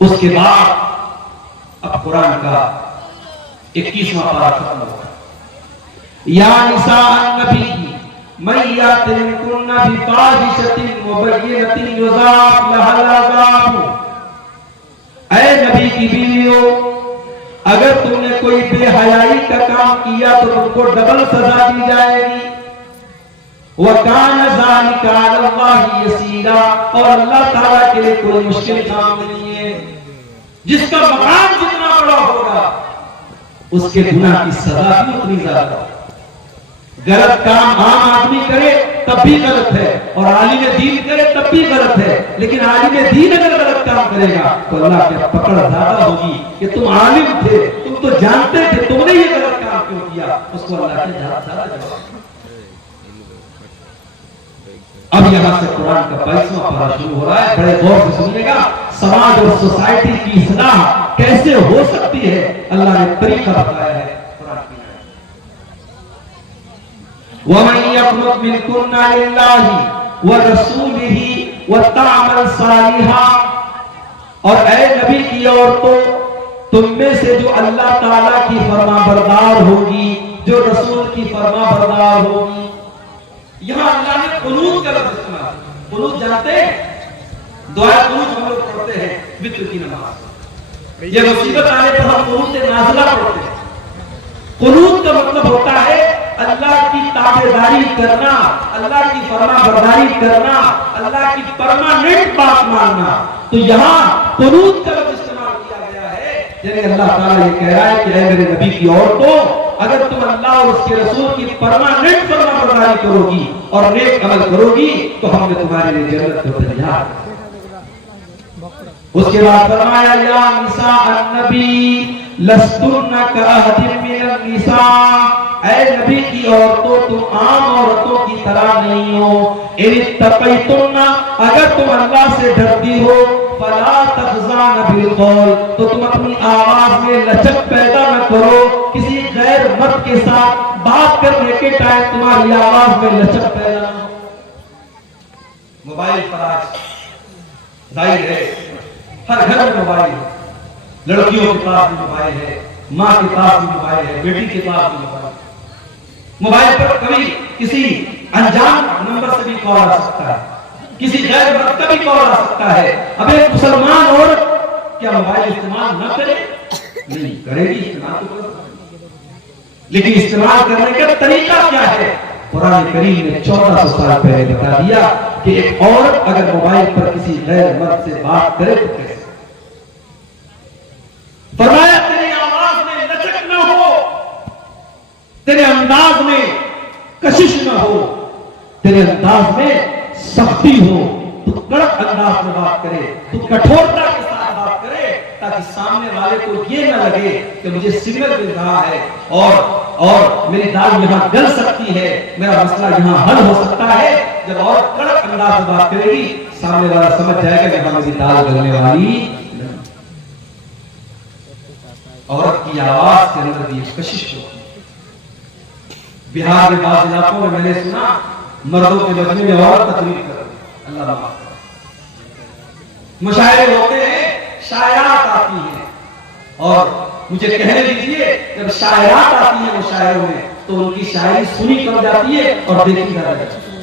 اس کے بعد اب قرآن کا 21واں پارہ ختم ہوگا. یا نساء النبی من یأت منکن بفاحشۃ مبینۃ یضاعف لها العذاب. اے نبی کی بیویوں، اگر تم نے کوئی بے حیائی کا کام کیا تو تم کو ڈبل سزا دی جائے گی. وَكَانَ ذَلِكَ عَلَى اللَّهِ يَسِيرًا. اور اللہ تعالیٰ کے لیے کوئی مشکل کام نہیں ہے. جس کا مقام جتنا بڑا ہوگا اس کے گناہ کی سزا بھی اتنی زیادہ ہوگی. غلط کام عام آدمی کرے تب بھی غلط ہے، اور عالم دین کرے تب بھی غلط ہے. لیکن عالم دین اگر غلط کام کرے گا تو اللہ کی پکڑ زیادہ ہوگی کہ تم عالم تھے، تم تو جانتے تھے، تم نے یہ غلط کام کیوں کیا. اس کو اللہ کے زیادہ جواب. اب یہاں سے قرآن کا 22واں پارہ شروع ہو رہا ہے. بڑے غور سے سنیے گا. سماج اور سوسائٹی کی اصلاح کیسے ہو سکتی ہے اللہ نے طریقہ بتایا ہے قرآن کی. وَمَن يَقْنُتْ مِنكُنَّ لِلَّهِ وَرَسُولِهِ وَتَعْمَلْ صَالِحًا. اور اے نبی کی عورتوں، تم میں سے جو اللہ تعالیٰ کی فرما بردار ہوگی، جو رسول کی فرما بردار ہوگی. یہاں اللہ نے قنوت کا لفظ استعمال. قنوت جانتے ہیں؟ دعا قنوت ہم لوگ پڑھتے ہیں وتر کی نماز. یہ مصیبت آنے پر ہم قنوت نازلہ پڑھتے ہیں. قنوت کا مطلب ہوتا ہے اللہ کی تابعداری کرنا، اللہ کی فرما برداری کرنا، اللہ کی پرماننٹ بات ماننا. تو یہاں قنوت کا لفظ استعمال کیا گیا ہے. یعنی اللہ تعالیٰ یہ کہہ رہا ہے کہ اے میرے نبی کی عورتوں، اگر تم اللہ اور اس کے رسول کی پرماننٹ فرما برداری کرو گی اور نیک عمل کرو گی تو ہم نے تمہارے لیے جنت کو تیار. اس کے بعد فرمایا یا نساء النبی لستن کأحد من النساء. اے نبی کی عورتوں، تم عام عورتوں کی طرح نہیں ہو. ان اتقیتن، اگر تم اللہ سے ڈرتی ہو، فلا تخضعن بالقول، تو تم اپنی آواز میں لچک پیدا نہ کرو. کسی غیر مرد کے ساتھ بات کرنے کے ٹائم تمہاری آواز میں لچک پیدا نہ ہو. موبائل پر آج ظاہر ہے ہر گھر میں موبائل ہے. لڑکیوں کے پاس بھی موبائل ہے، ماں کے پاس بھی موبائل ہے، بیٹی کے پاس بھی موبائل ہے. موبائل پر کبھی کسی انجان نمبر سے بھی کال آ سکتا ہے، کسی غیر مرد کا بھی کال آ سکتا ہے. اب ایک مسلمان عورت کیا موبائل استعمال نہ کرے؟ نہیں کرے گی، استعمال تو کرے. لیکن استعمال کرنے کا طریقہ کیا ہے؟ قرآن کریم نے 1400 سال پہلے بتا دیا کہ ایک عورت اگر موبائل پر کسی غیر مرد سے بات کرے تو کیسے. فرمایا تیری آواز میں لچک نہ ہو، تیرے انداز میں کشش نہ ہو، تیرے انداز میں سختی ہو. تو کڑک انداز میں بات کرے، تو کٹھورتا کے ساتھ بات کرے، تاکہ سامنے والے کو یہ نہ لگے کہ مجھے سگنل مل رہا ہے اور میری دال یہاں گل سکتی ہے، میرا مسئلہ یہاں حل ہو سکتا ہے. جب اور کڑک انداز میں بات کرے گی سامنے والا سمجھ جائے گا کہ میری دال گلنے والی. عورت کی آواز کے اندر بھی کشش ہوتی ہے. بہار کے بعض علاقوں میں نے سنا مردوں کے مجمع میں عورت تقریر کر رہی ہے. اللہ معاف کرے. مشاعرے ہوتے ہیں، شاعرات آتی ہیں، اور مجھے کہنے دیجیے جب شاعرات آتی ہیں مشاعروں میں تو ان کی شاعری سنی کم جاتی ہے اور دیکھی نہ جاتی ہے.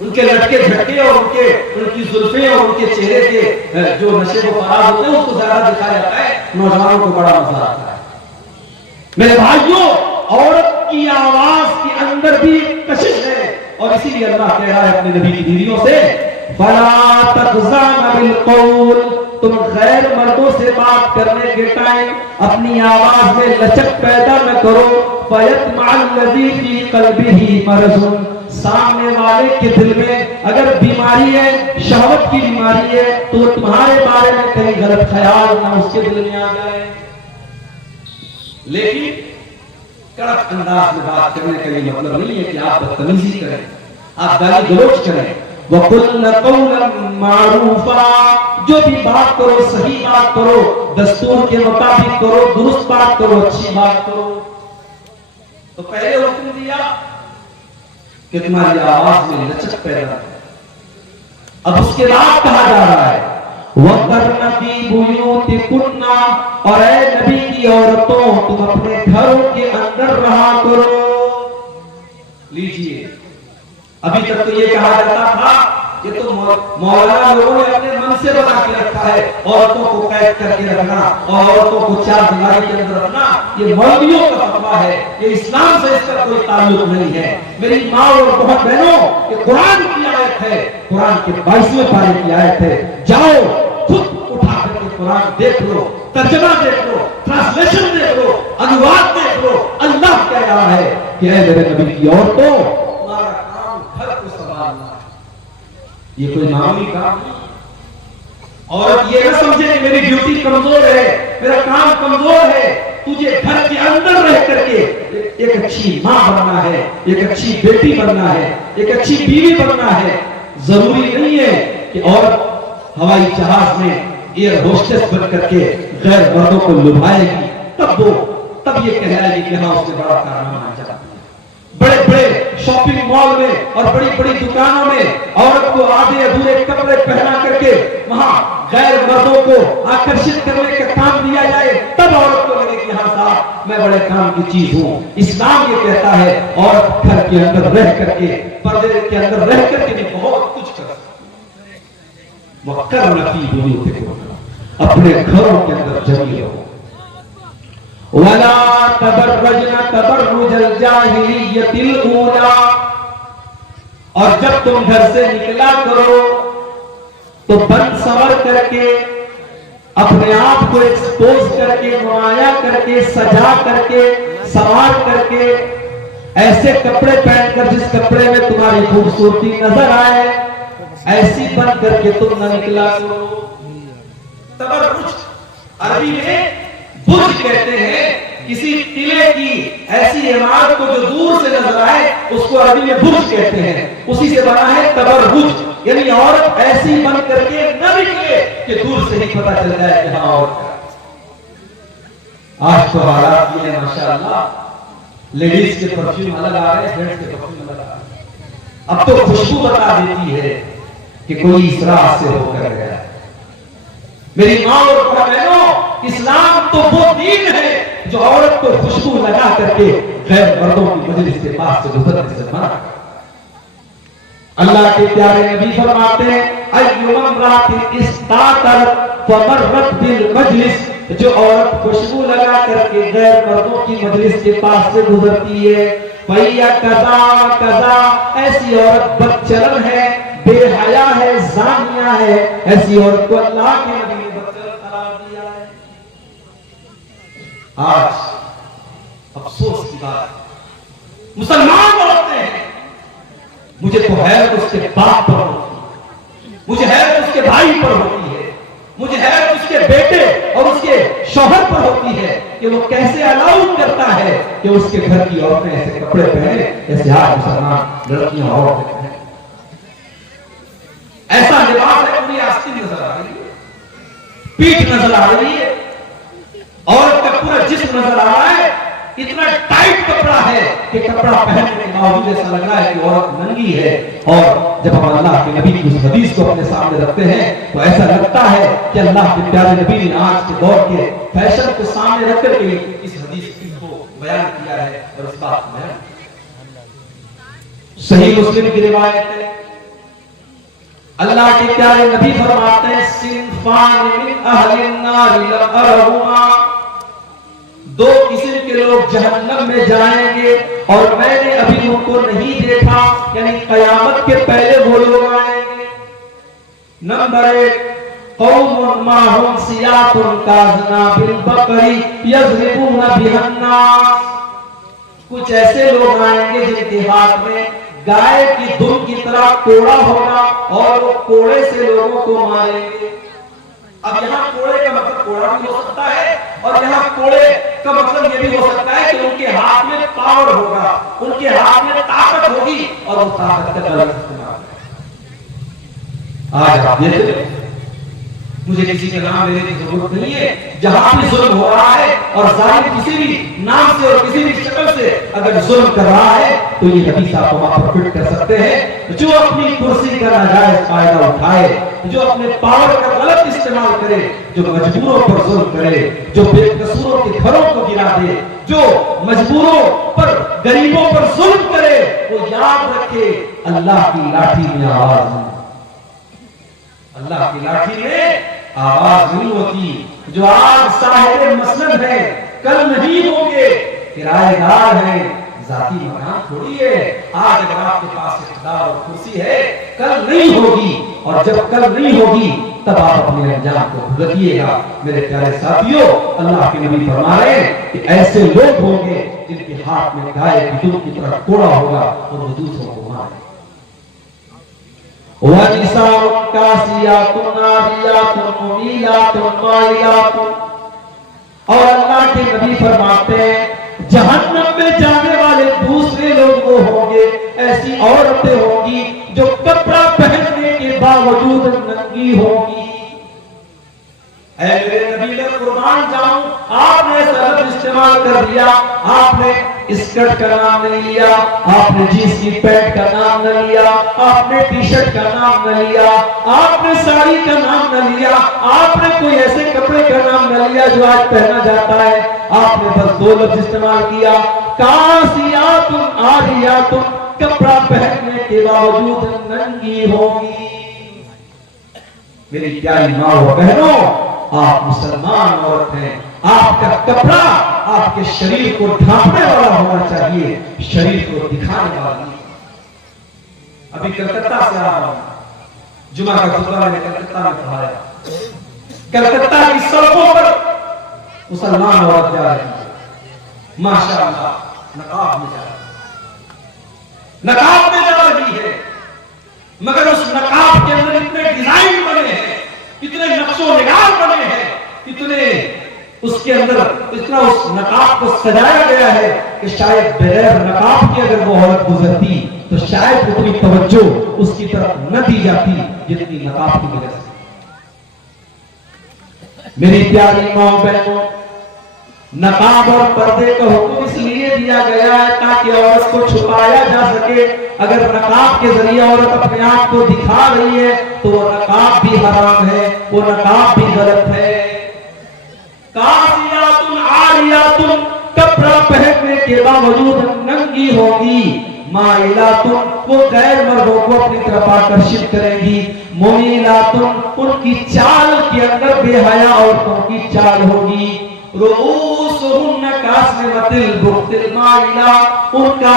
ان کے لٹکے جھٹکے اور ان کی زلفیں اور ان کے چہرے کے جو نشے و فراز ہوتے ہیں اس کو زیادہ دکھایا جاتا ہے. نوجوانوں کو بڑا مزہ آتا ہے. میرے بھائیوں، عورت کی آواز کے اندر بھی کشش ہے، اور اسی لیے اللہ کہہ رہا ہے اپنے نبی کی بیویوں سے فَلَا تَخْضَعْنَ بِالْقَوْلِ. تم غیر مردوں سے بات کرنے کے ٹائم اپنی آواز میں لچک پیدا نہ کرو. فَيَطْمَعَ الَّذِي فِي قَلْبِهِ مَرَضٌ. سامنے والے کے دل میں اگر بیماری ہے، شہوت کی بیماری ہے، تو تمہارے بارے میں کہیں غلط خیال نہ اس کے دل میں آ جائے. لیکن کڑک انداز میں بات کرنے کا یہ مطلب نہیں ہے کہ آپ بدتمیزی کریں، آپ گالی گلوچ کریں. وَقُلْنَ قَوْلًا مَعْرُوفًا. جو بھی بات کرو صحیح بات کرو، دستور کے مطابق کرو، درست بات کرو، اچھی بات کرو. تو پہلے حکم دیا کہ تمہاری آواز میں لچک پیدا ہے. اب اس کے بعد کہا جا رہا ہے وَقَرْنَ فِي بُيُوتِكُنَّ، اور اے نبی کی عورتوں تم اپنے گھروں کے اندر رہا کرو. لیجئے، ابھی تک تو یہ کہا جاتا تھا یہ تو مولانا لوگوں نے اپنے من سے بنا کے رکھا ہے، عورتوں کو قید کر کے رکھنا اور عورتوں کو چار دیواری کے اندر رکھنا یہ مولویوں کا فتویٰ ہے، یہ اسلام سے اس کا کوئی تعلق نہیں ہے. میری ماں اور بہت بہنوں، یہ قرآن کی آیت ہے، قرآن کے 22ویں پارے کی آیت ہے. جاؤ خود اٹھا کر کے قرآن دیکھ لو، ترجمہ دیکھ لو، ٹرانسلیشن دیکھ لو، انواد دیکھ لو. اللہ کہہ رہا ہے کہ اے میرے نبی کی عورتوں تمہارا کام گھر کو سنبھالنا ہے، یہ کوئی معمولی کام نہیں. عورت یہ نہ سمجھے کہ میری ڈیوٹی کمزور ہے، میرا کام کمزور ہے. تجھے گھر کے اندر رہ کر کے ایک اچھی ماں بننا ہے، ایک اچھی بیٹی بننا ہے، ایک اچھی بیوی بننا ہے. ضروری نہیں ہے کہ عورت ہوائی جہاز میں ایئر ہوسٹس بن کر کے غیر مردوں کو لبھائے گی تب یہ کہلائے گی کہ ہاں اس نے بڑا کارنامہ انجام دیا. بڑے بڑے شاپنگ مال میں اور بڑی بڑی دکانوں میں عورت کو آدھے ادھورے کپڑے پہنا کر کے وہاں غیر مردوں کو آکرشت کرنے کا کام دیا جائے، تب عورت کو لگے کہ ہاں صاحب میں بڑے کام کی چیز ہوں. اسلام یہ کہتا ہے عورت گھر کے اندر رہ کر کے، پردے کے اندر رہ کر کے بھی بہت کچھ کر سکتی ہے. وَقَرْنَ فِي بُيُوتِكُنَّ، اپنے گھروں کے اندر جمی رہو. وَلَا تَبَرَّجْنَ تَبَرُّجَ الْجَاهِلِيَّةِ الْأُولَىٰ، اور جب تم گھر سے نکلا کرو تو بن سور کر کے اپنے آپ کو ایکسپوز کر کے، نمایاں کر کے، سجا کر کے، سوار کر کے، ایسے کپڑے پہن کر جس کپڑے میں تمہاری خوبصورتی نظر آئے ایسی بن کر کے تم نہ نکلا کرو. تبرج عربی میں برج کہتے ہیں، کسی قلعے کی ایسی عمارت کو جو دور سے نظر آئے اس کو عربی میں برج کہتے ہیں. اسی سے بنا ہے تبرج، یعنی عورت ایسی بن کر کے نہ نکلے کہ دور سے ہی پتہ چل جائے کہ ہاں عورت. آج تو حالات یہ ہے ماشاءاللہ، لیڈیز کے پرفیوم الگ آ رہے ہیں، جینٹس کے پرفیوم الگ آ رہے ہیں. اب تو خوشبو بتا دیتی ہے کہ کوئی اس راہ سے ہو کر گیا. میری ماں اور بہنوں، اسلام تو وہ دین ہے جو عورت کو خوشبو لگا کر کے غیر مردوں کی مجلس کے پاس سے گزرنے سے منع کرتا. اللہ کے پیارے نبی فرماتے ہیں ایما امرأۃ استعطرت فمرت بالمجلس، جو عورت خوشبو لگا کر کے غیر مردوں کی مجلس کے پاس سے گزرتی ہے فَهِيَ كَذَا كَذَا، ایسی عورت بدچلن ہے، بے حیا ہے، زانیہ ہے. ایسی عورت کو اللہ کے نبی نے بدچلن قرار دیا ہے. آج افسوس کی بات، مسلمان عورتیں ہیں، مجھے تو حیرت اس کے باپ پر ہوتی ہے، مجھے حیرت اس کے بھائی پر ہوتی ہے، مجھے حیرت اس کے بیٹے اور اس کے شوہر پر ہوتی ہے کہ وہ کیسے الاؤ کرتا ہے کہ اس کے گھر کی عورتیں ایسے کپڑے پہنے جیسے آج مسلمان لڑکیاں عورتیں پہنے. ایسا لباس ہے، پوری آستین نظر آ رہی ہے، پیٹھ نظر آ رہی ہے، عورت کا پورا جسم نظر آ رہا ہے. اتنا ٹائٹ کپڑا ہے کہ کپڑا پہننے کے باوجود ایسا لگ رہا ہے کہ عورت ننگی ہے. اور جب ہم اللہ کے نبی کی اس حدیث کو اپنے سامنے رکھتے ہیں تو ایسا لگتا ہے کہ اللہ کے پیارے نبی نے آج کے دور کے فیشن کو سامنے رکھ کر کے اس حدیث کو بیان کیا ہے اور اس بات میں صحیح مسلم کی روایت ہے. اللہ کے پیارے نبی فرماتے ہیں صنفان من اہل النار لم ارہما، دو قسم کے لوگ جہنم میں جائیں گے اور میں نے ابھی ان کو نہیں دیکھا، یعنی قیامت کے پہلے وہ لوگ آئیں گے. نمبر 1 قوم معهم سیاط کاذناب البقر یضربون بها الناس، کچھ ایسے لوگ آئیں گے جن کے ہاتھ میں گائے کی دھن کی طرح کوڑا ہوگا اور وہ کوڑے سے لوگوں کو ماریں گے. اب یہاں کوڑے کا مطلب کوڑا بھی ہو سکتا ہے اور یہاں کوڑے کا مطلب یہ بھی ہو سکتا ہے کہ ان کے ہاتھ میں پاور ہوگا، ان کے ہاتھ میں طاقت ہوگی اور وہ طاقت کا غلط استعمال. آج آپ دیکھ لیں، مجھے کسی کا نام لینے کی ضرورت نہیں ہے، جہاں بھی ظلم ہو رہا ہے اور ظالم کسی بھی نام سے اور کسی بھی شکل سے اگر ظلم کر رہا ہے تو یہ حدیث آپ وہاں پر فٹ کر سکتے ہیں. جو اپنی کرسی کا ناجائز فائدہ اٹھائے جو اپنے پاور کا غلط استعمال کرے، جو مجبوروں پر ظلم کرے، جو بے قصوروں کے گھروں کو گرا دے، جو مجبوروں پر غریبوں پر ظلم کرے، وہ یاد رکھے اللہ کی لاٹھی میں آواز نہیں، اللہ کی لاٹھی میں آواز نہیں ہوتی۔ جو آج صاحب مسند ہے کل نہیں ہوں گے، کرایہ دار ہیں، ذاتی مکان تھوڑی ہے۔ آج اگر آپ کے پاس اقتدار اور کرسی ہے، کل نہیں ہوگی، اور جب کل نہیں ہوگی تب آپ اپنے انجام کو بھگتیے گا۔ میرے پیارے ساتھیوں، اللہ کے نبی فرما رہے ہیں کہ ایسے لوگ ہوں گے جن کے ہاتھ میں گائے کی دودھ کی طرح کوڑا ہوگا اور وہ دوسروں کو مارے۔ وَنِسَاءٌ كَاسِيَاتٌ عَارِيَاتٌ مُمِيلَاتٌ مَائِلَاتٌ، اور اللہ کے نبی فرماتے ہیں جہنم میں جانے والے دوسرے لوگ وہ ہوں گے، ایسی عورتیں ہوں گی جو کپڑا پہننے کے باوجود ننگی ہوں گی۔ اے میرے نبی میں قربان جاؤں، آپ نے ایسا لفظ استعمال کر دیا، آپ نے اسکرٹ کا نام نہیں لیا، آپ نے جینس کی پینٹ کا نام نہ لیا، آپ نے ٹی شرٹ کا نام نہ لیا، آپ نے ساڑی کا نام نہ لیا، آپ نے کوئی ایسے کپڑے کا نام نہ لیا جو آج پہنا جاتا ہے۔ آپ نے بس دو لفظ استعمال کیا، کاسیات عاریات، کپڑا پہننے کے باوجود ننگی ہوگی۔ میری پیاری ماں و بہنوں، آپ مسلمان عورت ہیں، آپ کا کپڑا آپ کے شریر کو ڈھانپنے والا ہونا چاہیے، شریر کو دکھانے والا نہیں۔ ابھی کلکتہ سے آ رہا ہوں، جمعہ کا خطبہ میں نے کلکتہ میں پڑھایا، کلکتہ کی سڑکوں پر مسلمان عورت جا رہی ہے، ماشاءاللہ نقاب میں جا رہی ہے، مگر اس نقاب کے اندر اتنے ڈیزائن بنے ہیں، اتنے نقش و نگار بنے ہیں، اتنے اس کے اندر اتنا اس نقاب کو سجایا گیا ہے کہ شاید بغیر نقاب کے اگر وہ عورت گزرتی تو شاید اتنی توجہ اس کی طرف نہ دی جاتی جتنی نقاب کی وجہ سے۔ میری پیاری ماں بہنوں، نقاب اور پردے کا حکم اس لیے دیا گیا ہے تاکہ عورت کو چھپایا جا سکے۔ اگر نقاب کے ذریعے عورت اپنے آپ کو دکھا رہی ہے تو وہ نقاب بھی حرام ہے، وہ نقاب بھی غلط ہے۔ کاسیات عاریات، کپڑا پہننے کے باوجود ننگی ہوگی۔ مائلات، وہ غیر مردوں کو اپنی طرف آکرشت کریں گی۔ ممیلات، ان کی چال کے اندر بے حیا عورتوں کی چال ہوگی۔ رؤوسہن کاسنمۃ البخت المائلہ، ان کا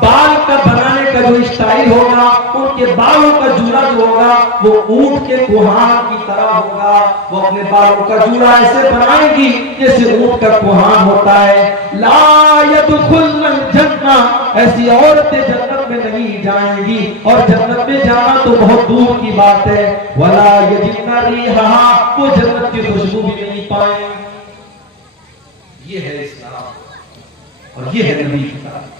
بال کا بنانے کا جو اسٹائل ہوگا، ان کے بالوں کا جوڑا جو ہوگا وہ اونٹ کے کوہان کی طرح ہوگا۔ وہ اپنے بالوں کا جوڑا ایسے بنائیں گی جیسے اونٹ کا کوہان ہوتا ہے۔ لا يدخلن الجنہ، ایسی عورتیں جنت میں نہیں جائیں گی، اور جنت میں جانا تو بہت دور کی بات ہے۔ ولا یجدن ریحہا، وہ جنت کی خوشبو بھی نہیں پائیں گے۔ یہ ہے اسلام اور یہ ہے نبی کی تعلیم۔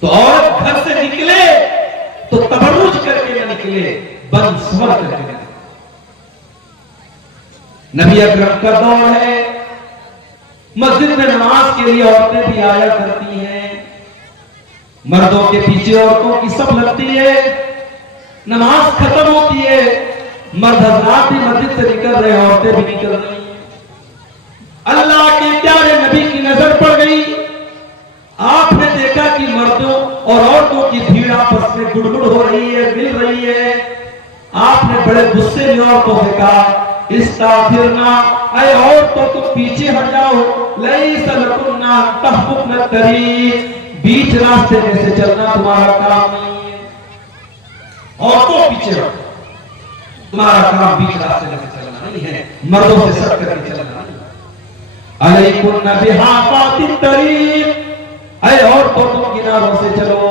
تو عورت گھر سے نکلے تو تبرج کر کے نہ نکلے، بند سور کر کے نکلے۔ نبی اکرم کا دور ہے، مسجد میں نماز کے لیے عورتیں بھی آیا کرتی ہیں، مردوں کے پیچھے عورتوں کی سب لگتی ہے، نماز ختم ہوتی ہے، مرد حضرات بھی مسجد سے نکل رہے، عورتیں بھی نکل رہی ہیں۔ اللہ کے پیارے نبی کی نظر پڑ گئی، آپ نے دیکھا کہ مردوں اور عورتوں کی بھیڑ آپس میں گڑگڑ ہو رہی ہے، مل رہی ہے۔ آپ نے بڑے غصے میں عورتوں سے کہا، استغفرنا، اے عورتوں تم پیچھے ہٹ جاؤ، لیس لکن تحققن الطریق، بیچ راستے میں سے چلنا تمہارا کام نہیں ہے۔ عورتوں پیچھے ہٹو، تمہارا کام بیچ راستے میں سے چلنا نہیں ہے، مردوں سے سٹ کر کے چلنا نہیں ہے۔ علیکن بحافات الطریق، اے عورتوں تم کناروں سے چلو،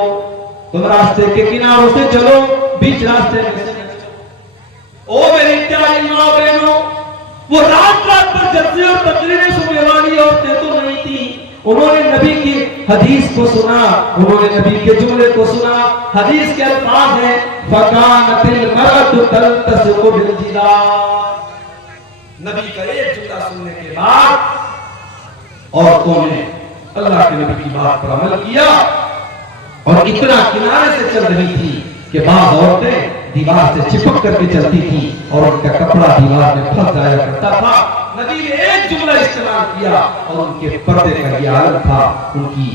تم راستے کے کناروں سے چلو، بیچ راستے میں سے نہ چلو۔ او میری پیاری ماں بہنوں، وہ رات رات پر جلسے اور تقریریں سننے والی عورتیں تو نہیں تھی، انہوں نے نبی کی حدیث کو سنا، انہوں نے نبی کے جملے کو سنا۔ حدیث کے الفاظ ہیں فَكَانَتِ الْمَرْأَةُ تَلْتَصِقُ بِالْجِدَارِ، نبی کا ایک جملہ سننے کے بعد عورتوں نے اللہ کے نبی کی بات پر عمل کیا، اور اتنا کنارے سے چل رہی تھی کہ بعض عورتیں دیوار سے چپک کر کے چلتی تھی اور ان کا کپڑا دیوار میں پھنس جایا کرتا تھا. نبی نے ایک جملہ استعمال کیا اور ان کے پردے کا یہ حال تھا, ان کی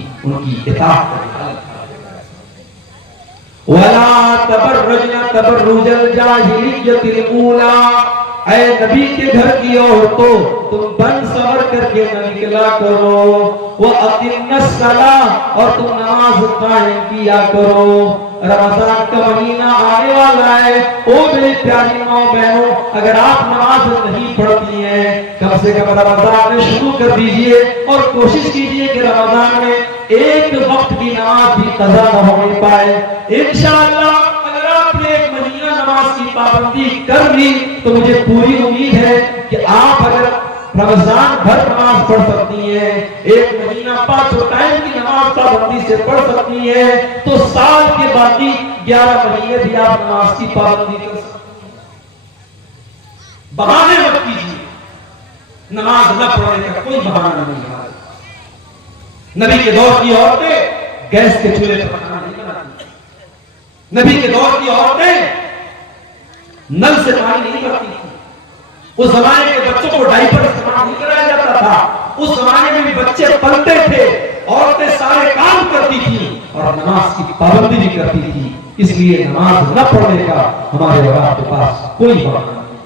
اطاعت کا یہ حال تھا. وَلَا تَبَرَّجْنَ تَبَرُّجَ الْجَاهِلِيَّةِ الْأُولَىٰ, اے نبی کے گھر کی عورتوں تم بن سور کر کے نہ نکلا کرو. وَأَقِمْنَ الصَّلَاةَ, اور تم نماز قائم کیا کرو. رمضان کا مہینہ آنے والا ہے. او میری پیاری ماں بہنوں, اگر آپ نماز نہیں پڑھتی ہیں کم سے کم رمضان میں شروع کر دیجئے اور کوشش کیجئے کہ رمضان میں ایک وقت کی نماز بھی قضا نہ ہونے پائے. انشاءاللہ اگر آپ نے ایک مہینہ نماز کی پابندی کر لی تو مجھے پوری امید ہے کہ آپ اگر رمضان بھر نماز پڑھ سکتی ہیں, ایک مہینہ 5 ٹائم کی نماز پابندی سے پڑھ سکتی ہیں, تو سال کے باقی 11 مہینے بھی آپ نماز کی پابندی کر سکتی ہیں. بہانے مت کیجیے, نماز نہ پڑھنے کا کوئی بہانہ نہیں ہے. نبی کے دور کی عورتیں گیس کے چولہے پر کھانا نہیں بناتی. نبی کے دور کی عورتیں نل سے پانی نہیں بھرتی تھی. اس زمانے کے بچوں کو ڈائپر استعمال نہیں کرایا جاتا تھا. اس زمانے میں بھی بچے پلتے تھے, عورتیں سارے کام کرتی تھی اور نماز کی پابندی بھی کرتی تھی. اس لیے نماز نہ پڑھنے کا ہمارے اور آپ کے پاس کوئی بہانہ نہیں.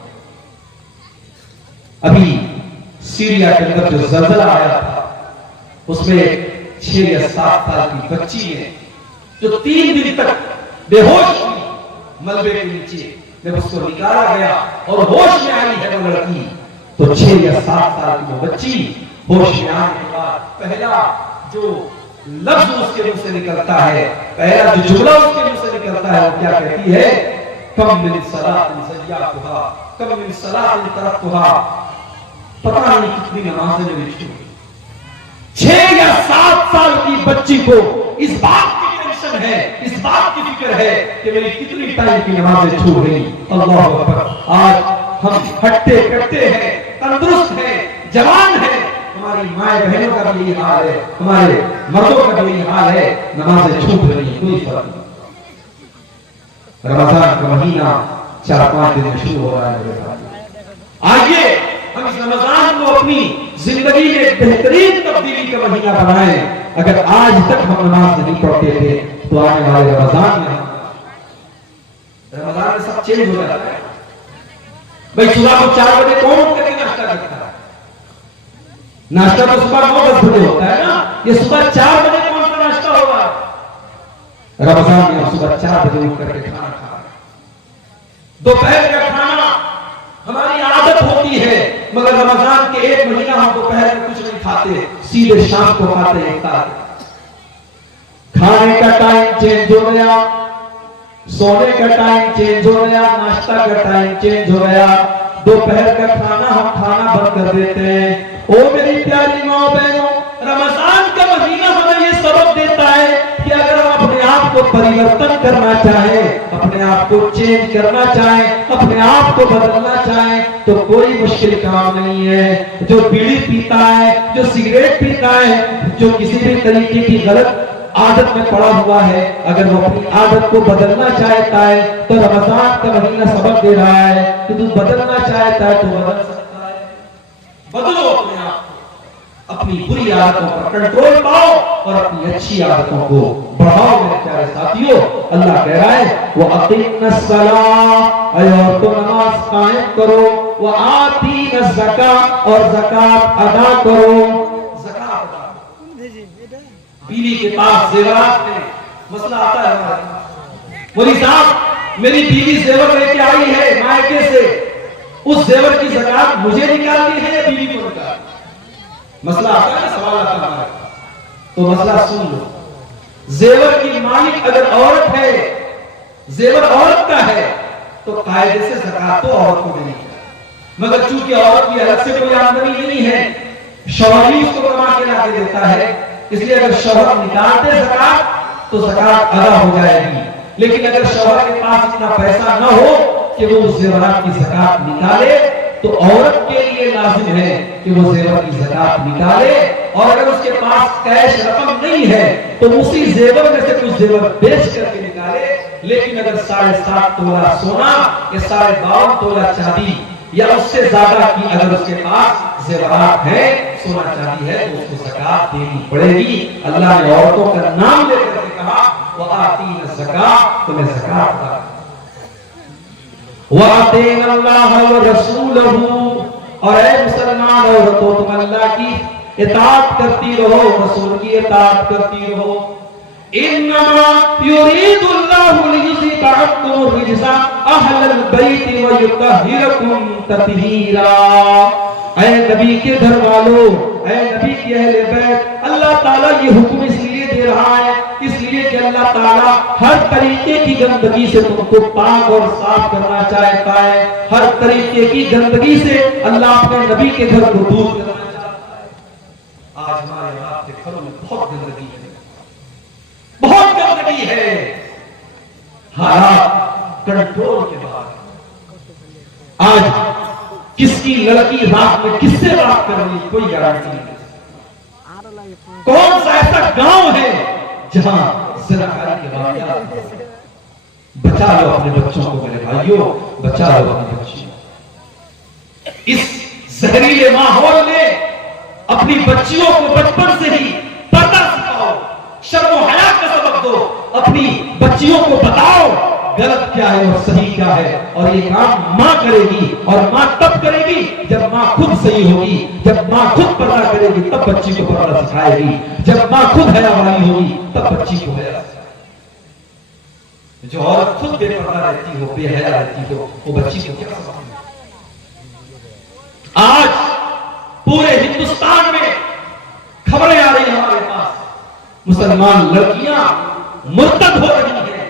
ابھی سیریا کے اندر جو زلزلہ آیا تھا اس میں 6 یا 7 سال کی بچی ہے جو 3 دن تک بے ہوش ہوئی ملبے کے نیچے. جب اس کو نکالا گیا اور ہوش میں آئی ہے وہ لڑکی, تو 6 یا 7 سال کی وہ بچی ہوش میں آنے کے بعد پہلا جو لفظ اس کے منہ سے نکلتا ہے, پہلا جو جملہ اس کے منہ سے نکلتا ہے, وہ کیا کہتی ہے؟ کم من صلاۃ ضیعتھا, کم من صلاۃ ترکتھا. پتہ نہیں کتنی نمازیں میں چھوڑی. 6 یا 7 سال کی بچی کو اس بات کی ٹینشن ہے, اس بات کی فکر ہے کہ میری کتنی ٹائم کی نمازیں چھوٹ گئی. اللہ اکبر. آج ہم ہٹتے کٹتے ہیں, تندرست ہیں, جوان ہیں, ہماری مائیں بہنوں کا بھی یہی حال ہے, ہمارے مردوں کا بھی یہی حال ہے, نمازیں چھوٹ رہی, کوئی فرق نہیں. رمضان کا مہینہ 4-5 دن میں شروع ہو رہا ہے. آئیے ہم اس رمضان کو اپنی زندگی میں بہترین تبدیلی کا مہینہ بنائیں. اگر آج تک ہم نماز نہیں پڑھتے تھے تو آنے والے رمضان میں سب چینج ہو جاتا ہے. بھائی صبح کو 4 بجے کون اٹھ کر کے ناشتہ کرتا ہے؟ ناشتہ تو صبح 9-10 بجے ہوتا ہے نا. یہ صبح 4 بجے کون سا ناشتہ ہوگا؟ رمضان میں ہم صبح 4 بجے اٹھ کر کے کھانا کھا رہے ہیں. دوپہر کا کھانا ہماری عادت ہوتی ہے, مگر رمضان کے 1 مہینہ ہم دوپہر میں کچھ نہیں کھاتے, سیدھے شام کو کھاتے ہیں. کھانے کا ٹائم چینج ہو گیا, سونے کا ٹائم چینج ہو گیا, ناشتہ کا ٹائم چینج ہو گیا, دوپہر کا کھانا ہم کھانا بند کر دیتے ہیں. او میری پیاری ماں بہنوں, رمضان کا مہینہ ہمیں یہ سبق دیتا ہے کہ اگر ہم اپنے آپ کو پریورتن کرنا چاہیں, اپنے آپ کو چینج کرنا چاہیں, اپنے آپ کو بدلنا چاہیں تو کوئی مشکل کام نہیں ہے. جو بیڑی پیتا ہے, جو سگریٹ پیتا ہے, جو کسی بھی طریقے کی غلط عادت میں پڑا ہوا ہے, اگر وہ اپنی عادت کو بدلنا چاہتا ہے تو رمضان کا مہینہ سبق دے رہا ہے کہ تو بدلنا چاہتا ہے تو بدل سکتا ہے. بدلو اپنے آپ کو, اپنی بری عادتوں پر کنٹرول پاؤ اور اپنی اچھی عادتوں کو بڑھاؤ. میرے پیارے ساتھیوں, اللہ کہہ رہا ہے وَأَقِمْنَ الصَّلَاةَ, اے عورتوں نماز قائم کرو, وَآتِينَ الزَّكَاةَ, اور زکات ادا کرو. زکات ادا کرو. بیوی کے پاس زیورات میں مسئلہ آتا ہے, مولوی صاحب میری بیوی زیور لے کے آئی ہے مائکے سے, اس زیور کی زکات مجھے نکالنی ہے یا بیوی کو نکالنی؟ مسئلہ آتا ہے, سوال آتا ہے. تو مسئلہ سن لو. زیور کی مالک اگر عورت ہے, زیور عورت کا ہے, تو قاعدے سے زکات تو عورت کو دینی ہے. مگر چونکہ عورت کی الگ سے کوئی آمدنی نہیں ہے, شوہر ہی اس کو کما کے لا کے دیتا ہے, اس لیے اگر شوہر نکالتے زکات تو زکات ادا ہو جائے گی. لیکن اگر شوہر کے پاس اتنا پیسہ نہ ہو کہ وہ اس زیورات کی زکات نکالے تو عورت کے لیے لازم ہے کہ وہ زیور کی زکات نکالے اور اگر اس کے پاس کیش رقم نہیں ہے تو اسی زیور میں سے کچھ زیور بیچ کر کے نکالے. لیکن اگر 7.5 تولہ سونا یا 52 تولہ چاندی یا اس سے زیادہ کی اگر اس کے پاس زیورات ہے، سونا چاندی ہے، تو اس کو زکات دینی پڑے گی. اللہ نے عورتوں کا نام لے کر کے کہا وَآتِينَ الزَّكَاةَ، تمہیں زکات ادا کرو. وَآتِينَ اللَّهَ وَرَسُولَهُ، اور اے مسلمان عورتوں تم اللہ کی اطاعت کرتی رہو، رسول کی اطاعت کرتی رہو. انما يريد الله ليذهب عنكم الرجس اهل البيت ويطهركم تطهيرا. اے نبی کے گھر والوں، اے نبی کے اہل بیت، اللہ تعالیٰ یہ حکم اس لیے دے رہا ہے، اس لیے کہ اللہ تعالیٰ ہر طریقے کی گندگی سے تم کو پاک اور صاف کرنا چاہتا ہے. ہر طریقے کی گندگی سے اللہ اپنے نبی کے گھر کو دور کرنا چاہتا ہے. آج ہمارے آپ کے گھروں میں بہت گندگی ہے، بہت گندگی ہے، حالات کنٹرول کے بعد. آج کس کی لڑکی رات میں کس سے بات کر رہی کوئی گارنٹی نہیں. کون سا ایسا گاؤں ہے جہاں زناکاری کے واقعات؟ بچا لو اپنے بچوں کو میرے بھائیوں، بچا لو اپنے بچوں. اس زہریلے ماحول میں اپنی بچیوں کو بچپن سے ہی پردہ سکھاؤ، شرم و حیا کا سبق دو. اپنی بچیوں کو بتاؤ غلط کیا ہے اور صحیح کیا ہے. اور یہ کام ماں کرے گی، اور ماں تب کرے گی جب ماں خود صحیح ہوگی. جب ماں خود پردہ کرے گی تب بچی کو پردہ سکھائے گی. جب ماں خود حیا والی ہوگی تب بچی کو حیا سکھائے گی. جو عورت خود بے پردہ رہتی ہو، بے حیا رہتی ہو، وہ بچی کو کیا سکھائے گی؟ آج پورے ہندوستان میں خبریں آ رہی ہیں ہمارے پاس، مسلمان لڑکیاں مرتد ہو رہی ہیں،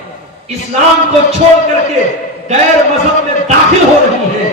اسلام کو چھوڑ کر کے غیر مذہب میں داخل ہو رہی ہیں.